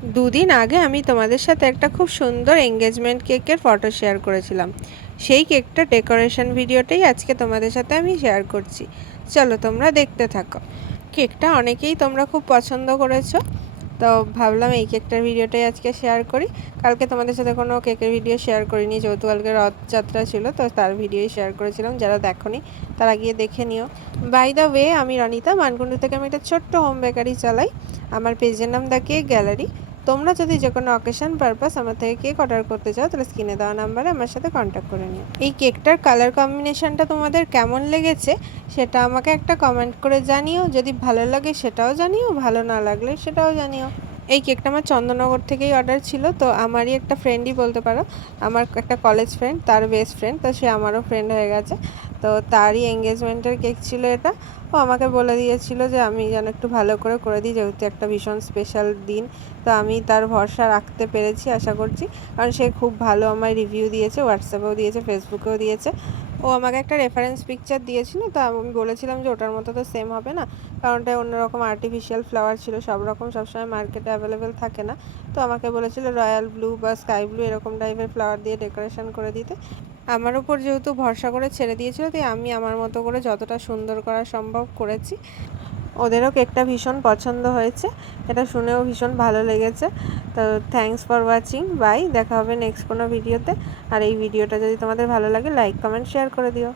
দুদিন আগে আমি তোমাদের সাথে একটা খুব সুন্দর এঙ্গেজমেন্ট কেকের ফটো শেয়ার করেছিলাম। সেই কেকটা ডেকোরেশন ভিডিওটাই আজকে তোমাদের সাথে আমি শেয়ার করছি। চলো তোমরা দেখতে থাকো। কেকটা অনেকেই তোমরা খুব পছন্দ করেছো, তো ভাবলাম এই কেকটার ভিডিওটাই আজকে শেয়ার করি। কালকে তোমাদের সাথে কোনো কেকের ভিডিও শেয়ার করিনি, যেহেতু কালকে রথযাত্রা ছিল, তো তার ভিডিওই শেয়ার করেছিলাম। যারা দেখোনি তারা গিয়ে দেখে নিও। বাই দ্য ওয়ে, আমি রনিতা, মানকুণ্ডু থেকে আমি একটা ছোট্ট হোম বেকারি চালাই। আমার পেজের নাম দ্য কেক গ্যালারি। তোমরা যদি যে কোনো অকেশন পারপাস আমার থেকে কেক অর্ডার করতে চাও, তাহলে স্ক্রিনে দেওয়া নাম্বারে আমার সাথে কন্ট্যাক্ট করে নিও। এই কেকটার কালার কম্বিনেশনটা তোমাদের কেমন লেগেছে সেটা আমাকে একটা কমেন্ট করে জানিও। যদি ভালো লাগে সেটাও জানিও, ভালো না লাগলে সেটাও জানিও। এই কেকটা আমার চন্দননগর থেকেই অর্ডার ছিল। তো আমারই একটা ফ্রেন্ডই বলতে পারো, আমার একটা কলেজ ফ্রেন্ড, তার বেস্ট ফ্রেন্ড, তো সে আমারও ফ্রেন্ড হয়ে গেছে। তো তারই এঙ্গেজমেন্টের কেক ছিল এটা। ও আমাকে বলে দিয়েছিল যে আমি যেন একটু ভালো করে করে দিই, যেহেতু একটা ভীষণ স্পেশাল দিন। তো আমি তার ভরসা রাখতে পেরেছি আশা করছি, কারণ সে খুব ভালো আমায় রিভিউ দিয়েছে, হোয়াটসঅ্যাপেও দিয়েছে, ফেসবুকেও দিয়েছে। ও আমাকে একটা রেফারেন্স পিকচার দিয়েছিল, তো আমি বলেছিলাম যে ওটার মতো তো সেম হবে না, কারণ ওটা অন্যরকম আর্টিফিশিয়াল ফ্লাওয়ার ছিল, সব রকম সবসময় মার্কেটে অ্যাভেলেবেল থাকে না। তো আমাকে বলেছিল রয়্যাল ব্লু বা স্কাই ব্লু এরকম টাইপের ফ্লাওয়ার দিয়ে ডেকোরেশন করে দিতে। আমার উপর যেহেতু ভরসা করে ছেড়ে দিয়েছিল, তাই আমি আমার মতো করে যতটা সুন্দর করা সম্ভব করেছি। ওদেরও কেকটা ভীষণ পছন্দ হয়েছে, এটা শুনেও ভীষণ ভালো লেগেছে। তো থ্যাঙ্কস ফর ওয়াচিং, বাই, দেখা হবে নেক্সট কোনো ভিডিওতে। আর এই ভিডিওটা যদি তোমাদের ভালো লাগে, লাইক কমেন্ট শেয়ার করে দিও।